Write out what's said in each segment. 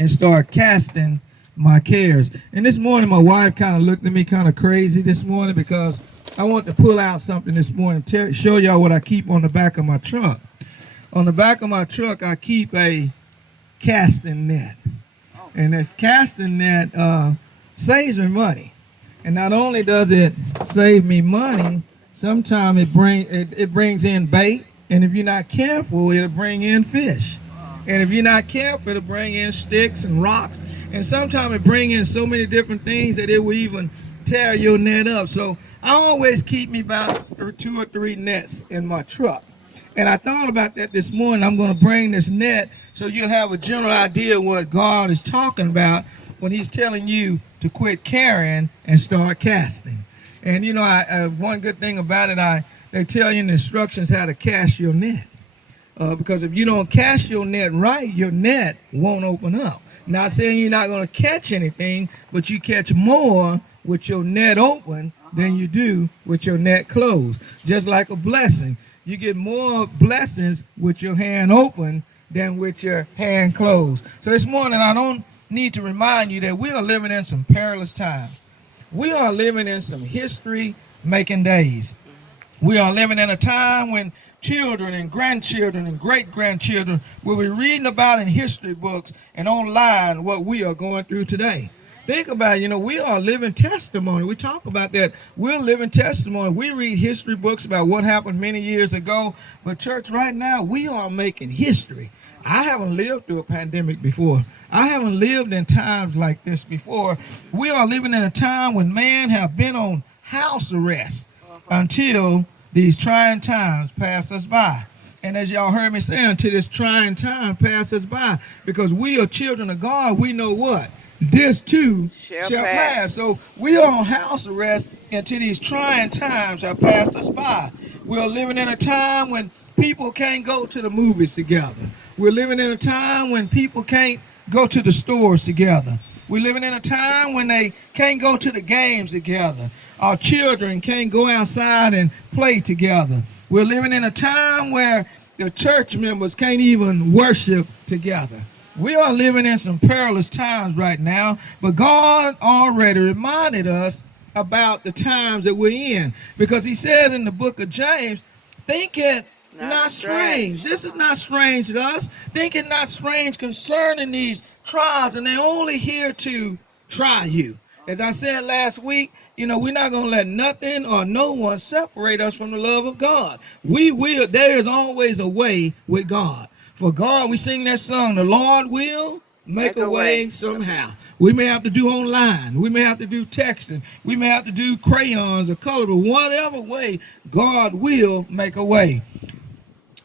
and start casting my cares. And this morning, my wife kind of looked at me kind of crazy this morning because I want to pull out something this morning, show y'all what I keep on the back of my truck. On the back of my truck, I keep a casting net. And this casting net saves me money. And not only does it save me money, sometimes it brings in bait. And if you're not careful, it'll bring in fish. And if you're not careful, it'll bring in sticks and rocks. And sometimes it brings in so many different things that it will even tear your net up. So I always keep me about 2 or 3 nets in my truck. And I thought about that this morning. I'm going to bring this net so you'll have a general idea of what God is talking about when he's telling you to quit carrying and start casting. And you know, one good thing about it, they tell you in the instructions how to cast your net. Because if you don't cast your net right, your net won't open up. Not saying you're not going to catch anything, but you catch more with your net open than you do with your net closed. Just like a blessing. You get more blessings with your hand open than with your hand closed. So this morning, I don't need to remind you that we are living in some perilous times. We are living in some history-making days. We are living in a time when children and grandchildren and great-grandchildren will be reading about in history books and online what we are going through today. Think about it, we are living testimony. We talk about that. We're living testimony. We read history books about what happened many years ago. But church, right now, we are making history. I haven't lived through a pandemic before. I haven't lived in times like this before. We are living in a time when man have been on house arrest until these trying times pass us by. And as y'all heard me say, until this trying time passes us by, because we are children of God, we know what? This too shall pass. So we are on house arrest until these trying times have passed us by. We're living in a time when people can't go to the movies together. We're living in a time when people can't go to the stores together. We're living in a time when they can't go to the games together. Our children can't go outside and play together. We're living in a time where the church members can't even worship together. We are living in some perilous times right now, but God already reminded us about the times that we're in, because he says in the book of James, think it not strange. This is not strange to us. Think it not strange concerning these trials, and they're only here to try you. As I said last week, we're not going to let nothing or no one separate us from the love of God. There is always a way with God. For God, we sing that song, the Lord will make a way somehow. We may have to do online. We may have to do texting. We may have to do crayons or color, but whatever way, God will make a way.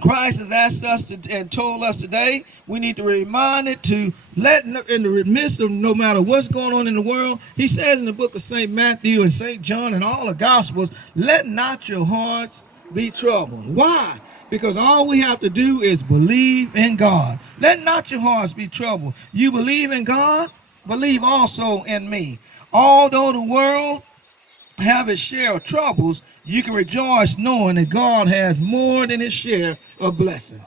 Christ has asked us and told us today, we need to be reminded to let in the midst of no matter what's going on in the world. He says in the book of St. Matthew and St. John and all the Gospels, let not your hearts be troubled. Why? Because all we have to do is believe in God. Let not your hearts be troubled. You believe in God, believe also in me. Although the world have its share of troubles, you can rejoice knowing that God has more than its share of blessings.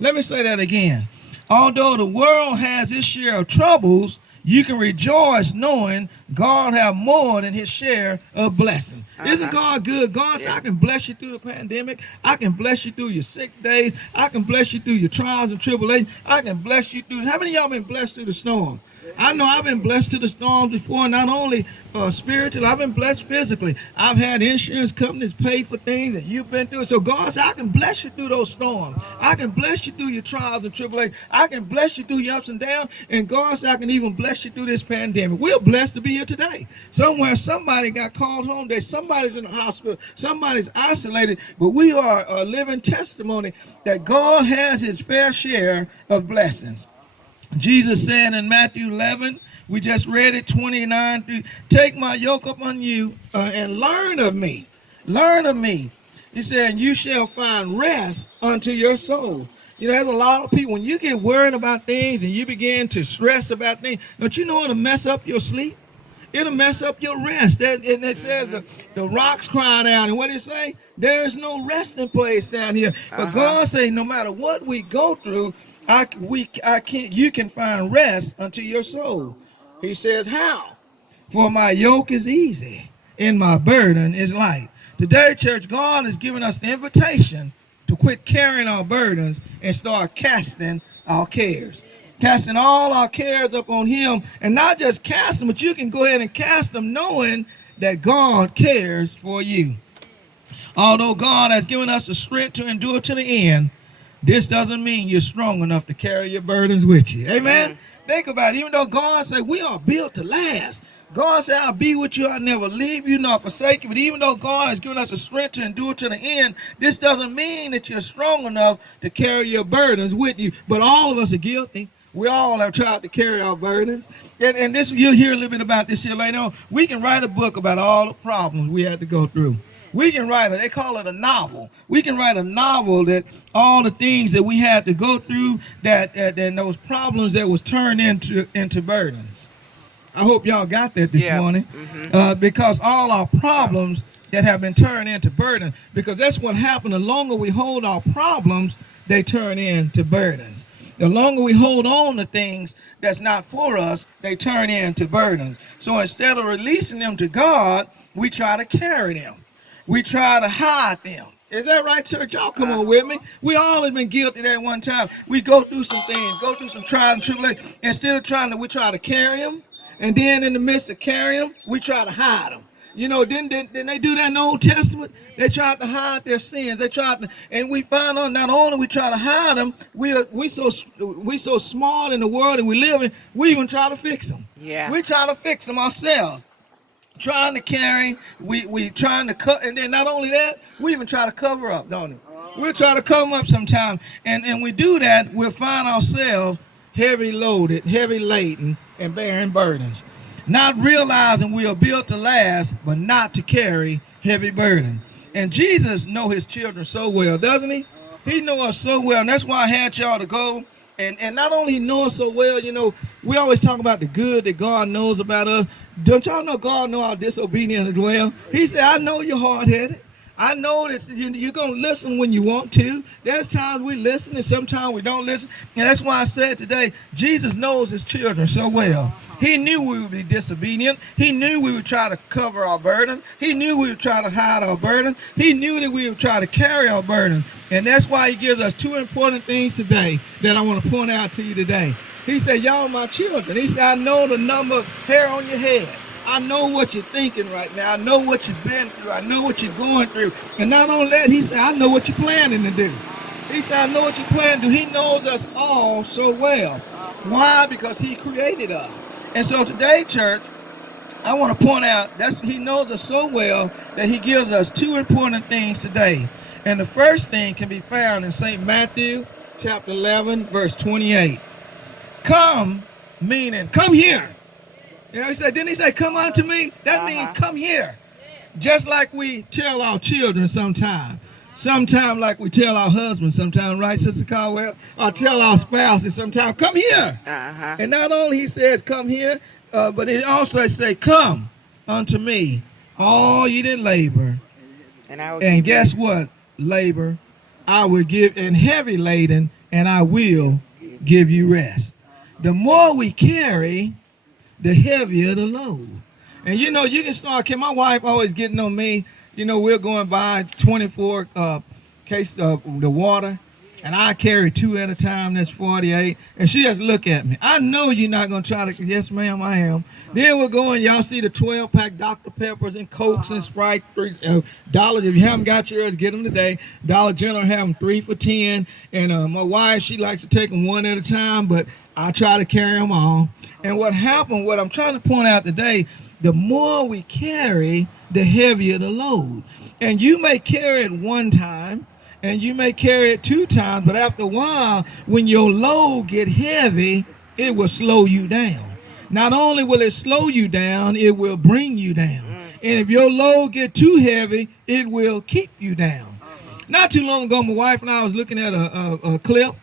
Let me say that again. Although the world has its share of troubles, you can rejoice knowing God have more than his share of blessing. Isn't God good? God said, I can bless you through the pandemic. I can bless you through your sick days. I can bless you through your trials and tribulations. I can bless you through. How many of y'all been blessed through the storm? I know I've been blessed through the storms before, not only spiritually, I've been blessed physically. I've had insurance companies pay for things that you've been through. So God said, I can bless you through those storms. I can bless you through your trials and tribulations. I can bless you through your ups and downs. And God said, I can even bless you through this pandemic. We're blessed to be here today. Somewhere somebody got called home. Somebody's in the hospital. Somebody's isolated. But we are a living testimony that God has his fair share of blessings. Jesus said in Matthew 11, we just read it, 29, take my yoke upon you and learn of me. Learn of me. He said, and you shall find rest unto your soul. There's a lot of people, when you get worried about things and you begin to stress about things, don't you know it'll mess up your sleep? It'll mess up your rest. And it says the rocks cried out. And what did it say? There is no resting place down here. But God say, no matter what we go through, you can find rest unto your soul. He says, how? For my yoke is easy and my burden is light. Today, church, God is giving us the invitation to quit carrying our burdens and start casting our cares. Casting all our cares up on him, and not just cast them, but you can go ahead and cast them knowing that God cares for you. Although God has given us the strength to endure to the end, this doesn't mean you're strong enough to carry your burdens with you. Amen? Think about it. Even though God said we are built to last. God said, I'll be with you. I'll never leave you nor forsake you. But even though God has given us the strength to endure to the end, this doesn't mean that you're strong enough to carry your burdens with you. But all of us are guilty. We all have tried to carry our burdens. And this, you'll hear a little bit about this here later on. We can write a book about all the problems we had to go through. We can write they call it a novel. We can write a novel that all the things that we had to go through, that those problems that was turned into burdens. I hope y'all got that this morning. Because all our problems that have been turned into burdens, because that's what happened. The longer we hold our problems, they turn into burdens. The longer we hold on to things that's not for us, they turn into burdens. So instead of releasing them to God, we try to carry them. We try to hide them. Is that right, church? Y'all come on with me. We all have been guilty at one time. We go through some things, go through some trials and tribulations. Instead of we try to carry them. And then in the midst of carrying them, we try to hide them. You know, didn't they do that in the Old Testament? They tried to hide their sins. They tried to, and we find out not only we try to hide them, we so smart in the world that we live in, we even try to fix them. Yeah. We try to fix them ourselves. Trying to carry, we trying to cut, and then not only that, we even try to cover up, don't we? We'll try to cover up sometimes, and we do that, we'll find ourselves heavy loaded, heavy laden, and bearing burdens. Not realizing we are built to last, but not to carry heavy burdens. And Jesus knows his children so well, doesn't he? He knows us so well, and that's why I had y'all to go. And not only know us so well, you know, we always talk about the good that God knows about us. Don't y'all know God know our disobedience as well? He said, I know you're hard-headed. I know that you're going to listen when you want to. There's times we listen and sometimes we don't listen. And that's why I said today, Jesus knows his children so well. He knew we would be disobedient. He knew we would try to cover our burden. He knew we would try to hide our burden. He knew that we would try to carry our burden. And that's why he gives us two important things today that I want to point out to you today. He said, y'all my children. He said, I know the number of hair on your head. I know what you're thinking right now. I know what you've been through. I know what you're going through. And not only that, he said, I know what you're planning to do. He said, I know what you plan to do. He knows us all so well. Why? Because he created us. And so today, church, I want to point out that he knows us so well that he gives us two important things today. And the first thing can be found in St. Matthew chapter 11, verse 28. Come, meaning come here. You know, didn't he say, come unto me? That means come here. Just like we tell our children sometimes. Sometimes like we tell our husbands sometimes, right, Sister Caldwell? Or tell our spouses sometimes, come here. And not only he says, come here, but it also say, come unto me, all ye that labor. And guess what? Labor, I will give, and heavy laden, and I will give you rest. The more we carry, the heavier the load. And you know, you can start, my wife always getting on me, you know, we're going by 24 cases of the water, and I carry 2 at a time, that's 48, and she just look at me. I know you're not going to try to, yes ma'am, I am. Then we're going, y'all see the 12-pack Dr. Peppers and Cokes and Sprite, $3. If you haven't got yours, get them today. Dollar General have them 3 for $10, and my wife, she likes to take them 1 at a time, but I try to carry them all. And what happened, what I'm trying to point out today, the more we carry, the heavier the load. And you may carry it 1 time, and you may carry it 2 times, but after a while, when your load get heavy, it will slow you down. Not only will it slow you down, it will bring you down. And if your load get too heavy, it will keep you down. Not too long ago, my wife and I was looking at a clip,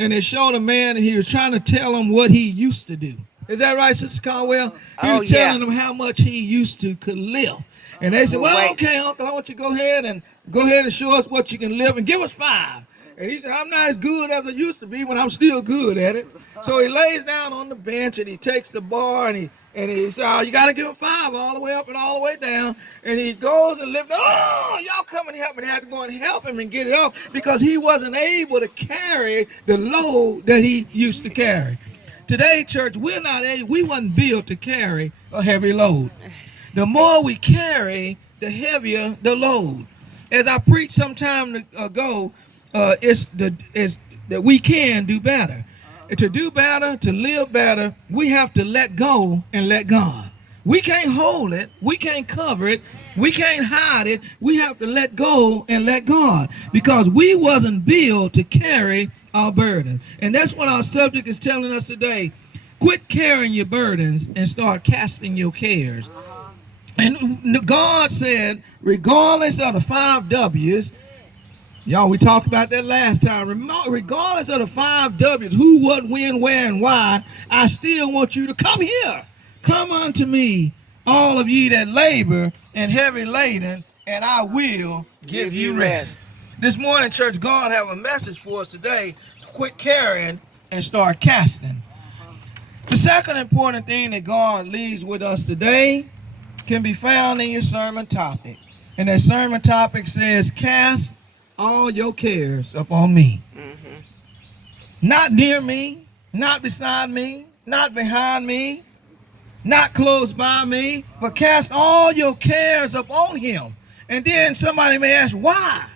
and it showed a man, and he was trying to tell him what he used to do. Is that right, Sister Caldwell? He was telling them how much he used to could live. And they said, well, okay, Uncle, I want you to go ahead and show us what you can live and give us 5. And he said, I'm not as good as I used to be, but I'm still good at it. So he lays down on the bench and he takes the bar and he said, oh, you got to give him 5 all the way up and all the way down. And he goes and lifts, oh, y'all come and help me. They had to go and help him and get it up because he wasn't able to carry the load that he used to carry. Today, church, we wasn't built to carry a heavy load. The more we carry, the heavier the load. As I preached some time ago, it's that we can do better. To do better, to live better, we have to let go and let God. We can't hold it. We can't cover it. We can't hide it. We have to let go and let God because we wasn't built to carry our burdens. And that's what our subject is telling us today. Quit carrying your burdens and start casting your cares. And God said, regardless of the 5 W's, y'all, we talked about that last time. Regardless of the 5 W's, who, what, when, where, and why, I still want you to come here. Come unto me, all of ye that labor and heavy laden, and I will give you rest. This morning, church, God have a message for us today to quit carrying and start casting. The second important thing that God leaves with us today can be found in your sermon topic. And that sermon topic says, cast all your cares upon me. Not near me, not beside me, not behind me, not close by me, but cast all your cares upon him. And then somebody may ask, why?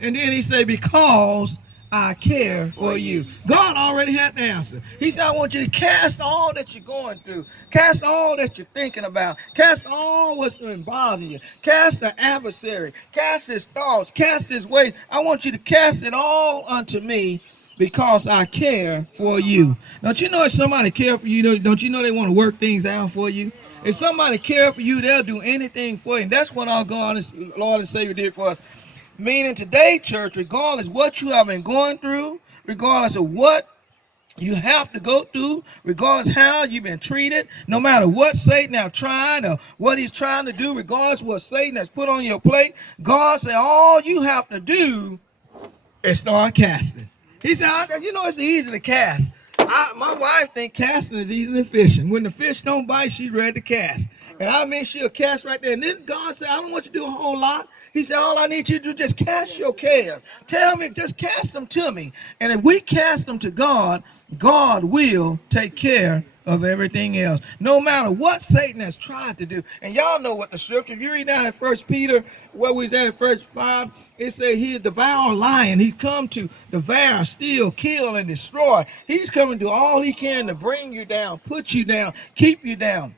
And then he say, because I care for you. God already had the answer. He said, I want you to cast all that you're going through. Cast all that you're thinking about. Cast all what's been bothering you. Cast the adversary. Cast his thoughts. Cast his ways. I want you to cast it all unto me because I care for you. Don't you know if somebody care for you, don't you know they want to work things out for you? If somebody care for you, they'll do anything for you. And that's what our God, Lord and Savior did for us. Meaning today, church, regardless what you have been going through, regardless of what you have to go through, regardless how you've been treated, no matter what Satan has tried or what he's trying to do, regardless what Satan has put on your plate, God said all you have to do is start casting. He said, you know, it's easy to cast. My wife think casting is easier than fishing. When the fish don't bite, she's ready to cast. And I mean, she'll cast right there. And then God said, I don't want you to do a whole lot. He said, all I need you to do is just cast your cares. Tell me, just cast them to me. And if we cast them to God, God will take care of everything else. No matter what Satan has tried to do. And y'all know what the scripture, if you read down in 1 Peter, where we was at in verse 5, it says he is devouring lion. He's come to devour, steal, kill, and destroy. He's coming to do all he can to bring you down, put you down, keep you down.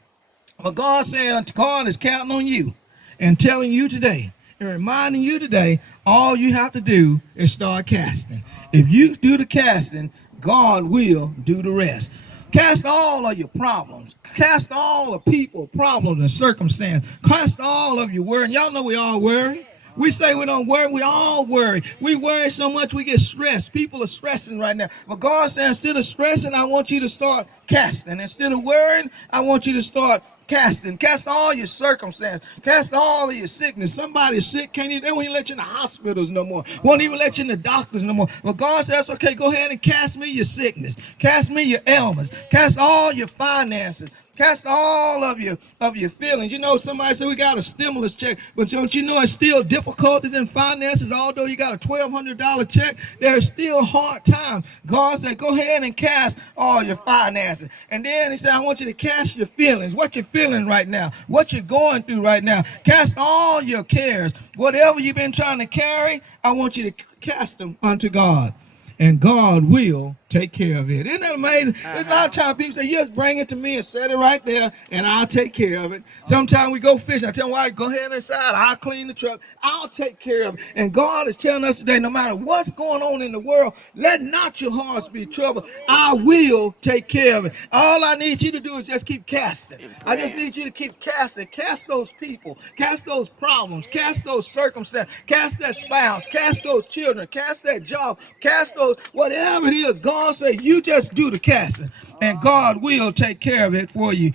But God said, God is counting on you and telling you today, and reminding you today, all you have to do is start casting. If you do the casting, God will do the rest. Cast all of your problems. Cast all the people, problems, and circumstances. Cast all of your worry. And y'all know we all worry. We say we don't worry. We all worry. We worry so much we get stressed. People are stressing right now. But God said, instead of stressing, I want you to start casting. Instead of worrying, I want you to start casting. Cast all your circumstances. Cast all of your sickness. Somebody's sick, they won't even let you in the hospitals no more. Won't even let you in the doctors no more. But God says, okay, go ahead and cast me your sickness. Cast me your ailments. Cast all your finances. Cast all of your feelings. You know, somebody said we got a stimulus check, but don't you know it's still difficulties in finances? Although you got a $1,200 check, there's still hard times. God said, go ahead and cast all your finances. And then he said, I want you to cast your feelings. What you're feeling right now. What you're going through right now. Cast all your cares. Whatever you've been trying to carry, I want you to cast them unto God. And God will take care of it. Isn't that amazing? A lot of times people say, just bring it to me and set it right there, and I'll take care of it. Sometimes we go fishing. I tell them, why, go ahead inside. I'll clean the truck. I'll take care of it. And God is telling us today, no matter what's going on in the world, let not your hearts be troubled. I will take care of it. All I need you to do is just keep casting. I just need you to keep casting. Cast those people. Cast those problems. Cast those circumstances. Cast that spouse. Cast those children. Cast that job. Cast those, whatever it is. God said, you just do the casting, and God will take care of it for you.